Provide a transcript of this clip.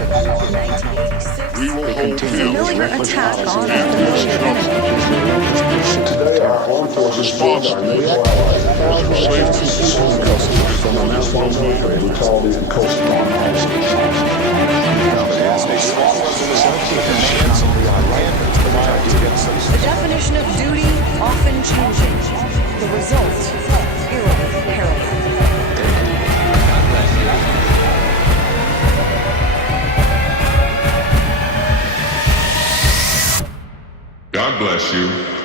We will hold Familiar attack on our nation. Today, our armed forces stand our NATO allies and our safety and custody from the responsibility for brutality and Coast Guard hostage. The definition of duty often changing. The result, irreparable. God bless you.